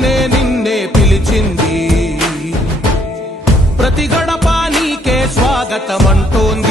నిన్నే నిన్నే పిలిచింది. ప్రతి గడప నీకే స్వాగతం అంటోంది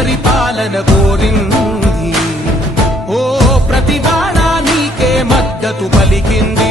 పరిపాలన కోరింది. ఓ ప్రతిభానా నీకే మద్దతు పలికింది.